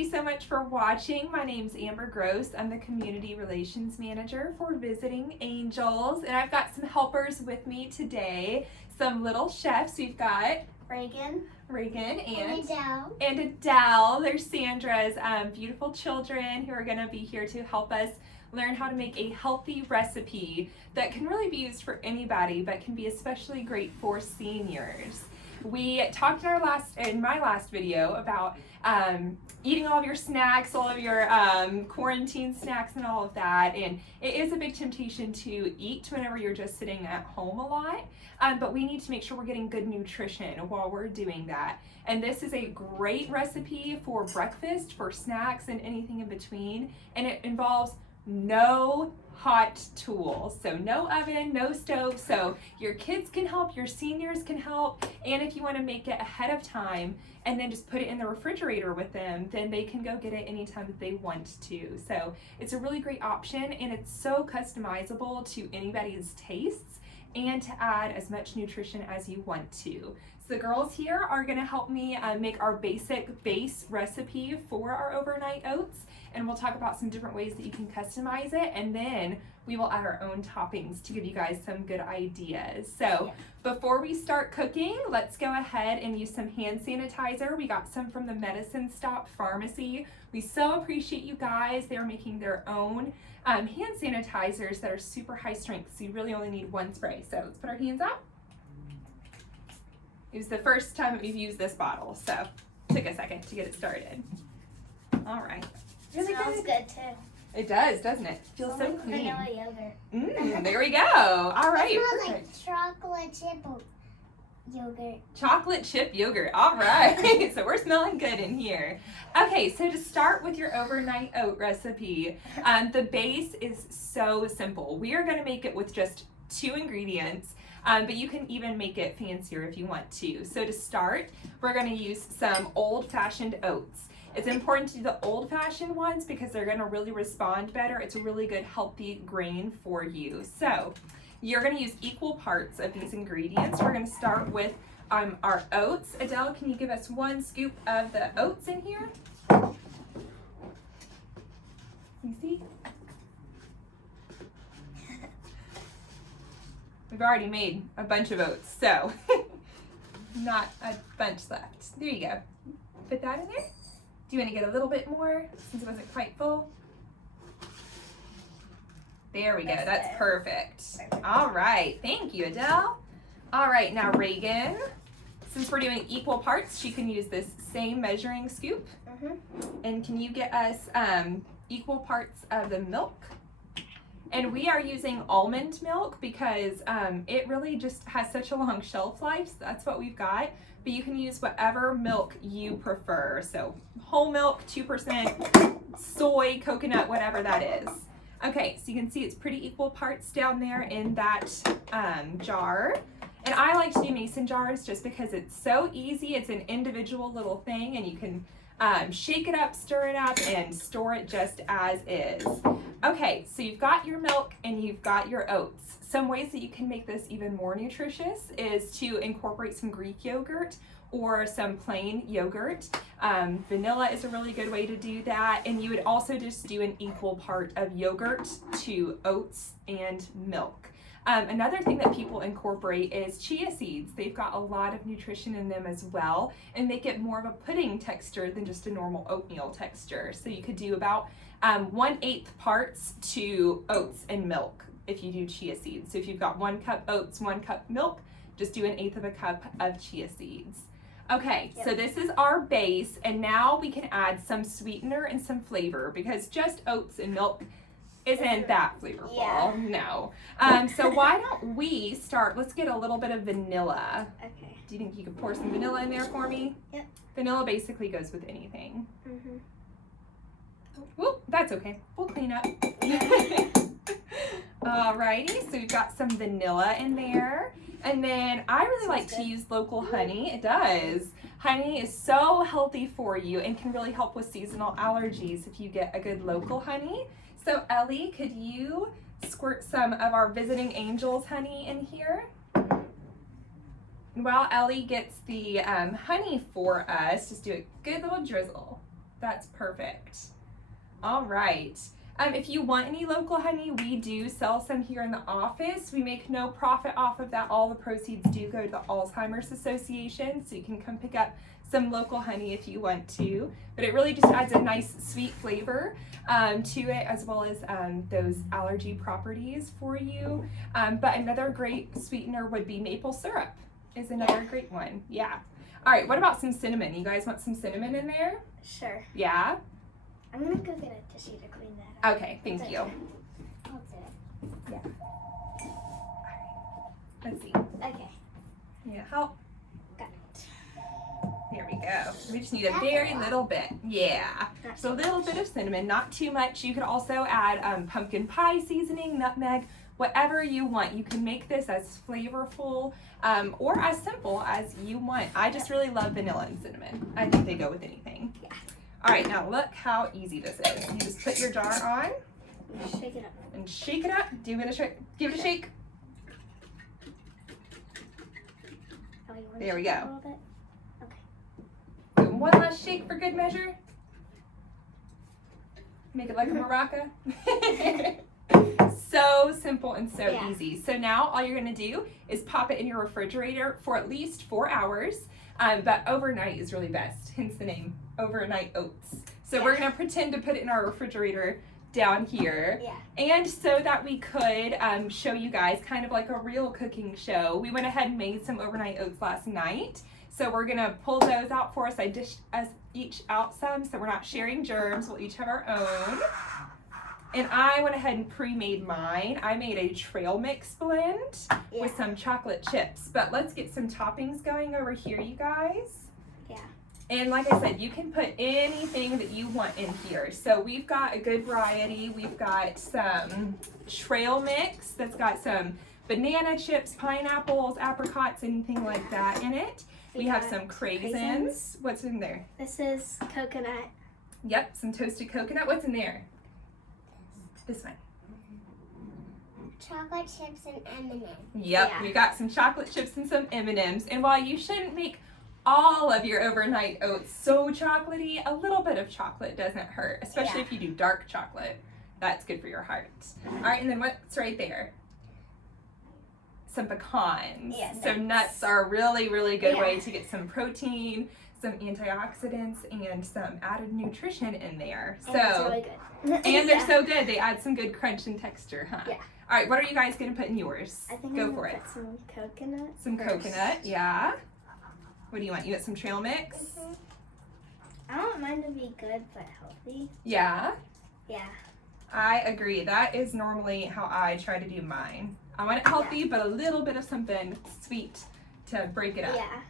you so much for watching. My name's Amber Gross. I'm the Community Relations Manager for Visiting Angels, and I've got some helpers with me today. Some little chefs. We've got Reagan and Adele. And Adele. They're Sandra's beautiful children who are going to be here to help us learn how to make a healthy recipe that can really be used for anybody, but can be especially great for seniors. We talked in my last video about eating all of your snacks, all of your quarantine snacks and all of that, and it is a big temptation to eat whenever you're just sitting at home a lot, but we need to make sure we're getting good nutrition while we're doing that. And this is a great recipe for breakfast, for snacks, and anything in between, and it involves no hot tools, so no oven, no stove, so your kids can help, your seniors can help, and if you want to make it ahead of time and then just put it in the refrigerator with them, then they can go get it anytime that they want to. So it's a really great option, and it's so customizable to anybody's tastes and to add as much nutrition as you want to. So the girls here are going to help me make our basic base recipe for our overnight oats, and we'll talk about some different ways that you can customize it, and then we will add our own toppings to give you guys some good ideas. So before we start cooking, let's go ahead and use some hand sanitizer. We got some from the Medicine Stop Pharmacy. We so appreciate you guys. They're making their own hand sanitizers that are super high strength, so you really only need one spray. So let's put our hands out. It was the first time that we've used this bottle, so it took a second to get it started. All right. Really smells good too. It does, doesn't it? Feels so clean. Vanilla yogurt. There we go. All right. It smells like chocolate chip yogurt. Chocolate chip yogurt. All right. So we're smelling good in here. Okay, so to start with your overnight oat recipe, the base is so simple. We are going to make it with just 2 ingredients. But you can even make it fancier if you want to. So to start, we're going to use some old-fashioned oats. It's important to do the old-fashioned ones because they're going to really respond better. It's a really good healthy grain for you. So you're going to use equal parts of these ingredients. We're going to start with our oats. Adele, can you give us 1 scoop of the oats in here? You see? We've already made a bunch of oats, so not a bunch left. There you go. Put that in there. Do you want to get a little bit more since it wasn't quite full? There we go. That's perfect. All right. Thank you, Adele. All right. Now, Reagan, since we're doing equal parts, she can use this same measuring scoop. And can you get us equal parts of the milk? And we are using almond milk because it really just has such a long shelf life. So that's what we've got. But you can use whatever milk you prefer. So whole milk, 2%, soy, coconut, whatever that is. Okay, so you can see it's pretty equal parts down there in that jar. And I like to do mason jars just because it's so easy. It's an individual little thing, and you can shake it up, stir it up, and store it just as is. Okay, so you've got your milk and you've got your oats. Some ways that you can make this even more nutritious is to incorporate some Greek yogurt or some plain yogurt. Vanilla is a really good way to do that, and you would also just do an equal part of yogurt to oats and milk. Another thing that people incorporate is chia seeds. They've got a lot of nutrition in them as well and make it more of a pudding texture than just a normal oatmeal texture. So you could do about 1/8 parts to oats and milk if you do chia seeds. So if you've got 1 cup oats, 1 cup milk, just do 1/8 of a cup of chia seeds. Okay, so this is our base, and now we can add some sweetener and some flavor because just oats and milk isn't that flavorful. Yeah. No. So why don't we start, let's get a little bit of vanilla. Okay. Do you think you could pour some vanilla in there for me? Yep. Vanilla basically goes with anything. Whoop, that's okay. We'll clean up. Alrighty, so we've got some vanilla in there. And then I really like to use local honey. It does. Honey is so healthy for you and can really help with seasonal allergies if you get a good local honey. So Ellie, could you squirt some of our Visiting Angels honey in here? And while Ellie gets the honey for us, just do a good little drizzle. That's perfect. All right. If you want any local honey, we do sell some here in the office. We make no profit off of that. All the proceeds do go to the Alzheimer's Association, so you can come pick up some local honey if you want to. But it really just adds a nice sweet flavor to it, as well as those allergy properties for you. But another great sweetener would be maple syrup is another great one. Yeah. All right, what about some cinnamon? You guys want some cinnamon in there? Sure. Yeah? I'm gonna go get a tissue to clean that up. Okay, thank you. I'll do it. Yeah. All right. Let's see. Okay. Need help? Got it. There we go. We just need a very little bit. Yeah. So a little bit of cinnamon, not too much. You could also add pumpkin pie seasoning, nutmeg, whatever you want. You can make this as flavorful or as simple as you want. I just really love vanilla and cinnamon. I think they go with anything. Yeah. All right, now look how easy this is. You just put your jar on Shake it up. and shake it up. Give it a shake. Give it a shake. Oh, you want There we to shake go. it a little bit? Give it one last shake for good measure. Make it like a maraca. So simple and so easy. So now all you're gonna do is pop it in your refrigerator for at least 4 hours. But overnight is really best, hence the name, overnight oats. So we're gonna pretend to put it in our refrigerator down here. Yeah. And so that we could show you guys kind of like a real cooking show, we went ahead and made some overnight oats last night. So we're gonna pull those out for us. I dished us each out some, so we're not sharing germs. We'll each have our own. And I went ahead and pre-made mine. I made a trail mix blend with some chocolate chips. But let's get some toppings going over here, you guys. Yeah. And like I said, you can put anything that you want in here. So we've got a good variety. We've got some trail mix that's got some banana chips, pineapples, apricots, anything like that in it. We have some craisins. What's in there? This is coconut. Yep, some toasted coconut. What's in there? This one. Chocolate chips and M&M's. Yep, we got some chocolate chips and some M&M's. And while you shouldn't make all of your overnight oats so chocolatey, a little bit of chocolate doesn't hurt, especially if you do dark chocolate. That's good for your heart. All right, and then what's right there? Some pecans. Yes. So nuts are a really, really good way to get some protein, some antioxidants, and some added nutrition in there. And it's really good. And they're so good. They add some good crunch and texture, huh? Yeah. All right, what are you guys going to put in yours? I think Go for it. Put some coconut. Some first. coconut, yeah. What do you want? You want some trail mix? Mm-hmm. I don't want mine to be good but healthy. Yeah. Yeah. I agree. That is normally how I try to do mine. I want it healthy, but a little bit of something sweet to break it up. Yeah.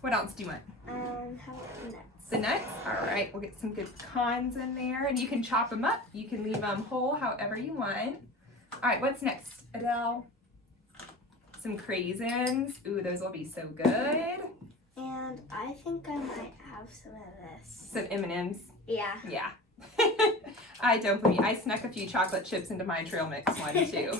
What else do you want? How about the nuts? The nuts? All right, we'll get some good pecans in there, and you can chop them up. You can leave them whole, however you want. All right, what's next, Adele? Some craisins. Ooh, those will be so good. And I think I might have some of this. Some M&Ms. Yeah. Yeah. I don't believe you. I snuck a few chocolate chips into my trail mix one too.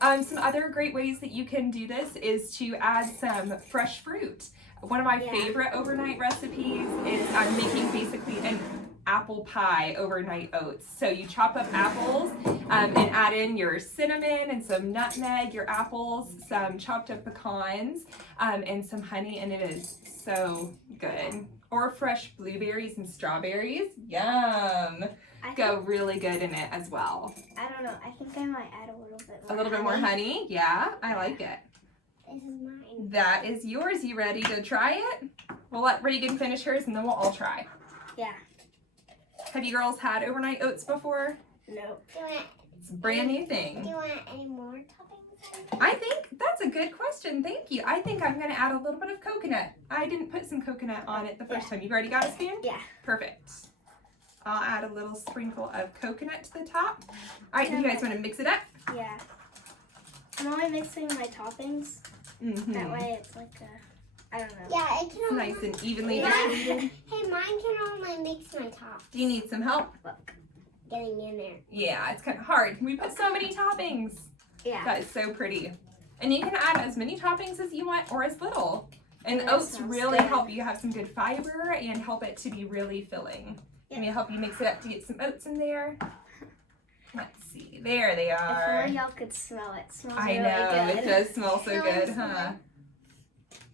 Some other great ways that you can do this is to add some fresh fruit. One of my favorite overnight recipes is making basically an apple pie overnight oats. So you chop up apples and add in your cinnamon and some nutmeg, your apples, some chopped up pecans, and some honey, and it is so good. Or fresh blueberries and strawberries. Yum! Go really good in it as well. I don't know. I think I might add a little bit more. A little bit more honey? Yeah, I like it. This is mine. That is yours. You ready to try it? We'll let Reagan finish hers and then we'll all try. Yeah. Have you girls had overnight oats before? Nope. It's a brand new thing. Do you want any more toppings? I think that's a good question. Thank you. I think I'm going to add a little bit of coconut. I didn't put some coconut on it the first time. You've already got a spoon? Yeah. Perfect. I'll add a little sprinkle of coconut to the top. All right, you guys want to mix it up? Yeah. I'm only mixing my toppings. Mm-hmm. That way it's like a, I don't know. Yeah, it can It's only... nice and evenly Yeah. distributed. Hey, mine can only mix my top. Do you need some help? Look. Getting in there. Yeah, it's kind of hard. We put so many toppings. Yeah. That is so pretty. And you can add as many toppings as you want or as little. And That oats sounds really good. help you have some good fiber and help it to be really filling. Let me help you mix it up to get some oats in there. Let's see. There they If are. only y'all could smell it. It smells I really know. good. It does smell so Smells good, huh?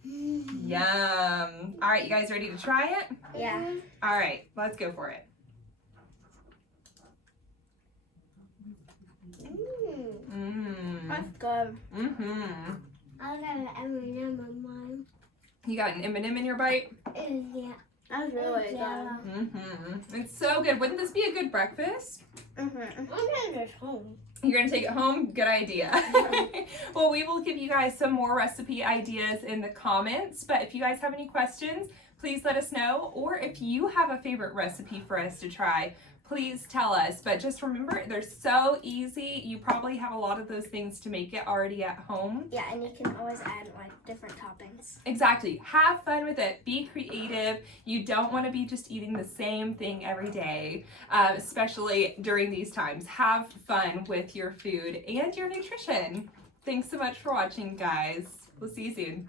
Yum. All right, you guys ready to try it? Yeah. All right, let's go for it. Mmm. That's good. Mm-hmm. I got an M&M in mine. You got an M&M in your bite? Yeah. That's really Yeah. good. Mm-hmm. It's so good. Wouldn't this be a good breakfast? Mhm. I'm gonna get home. You're gonna take it home? Good idea. Well, we will give you guys some more recipe ideas in the comments, but if you guys have any questions, please let us know. Or if you have a favorite recipe for us to try, please tell us. But just remember, they're so easy. You probably have a lot of those things to make it already at home. Yeah, and you can always add like different toppings. Exactly. Have fun with it. Be creative. You don't want to be just eating the same thing every day, especially during these times. Have fun with your food and your nutrition. Thanks so much for watching, guys. We'll see you soon.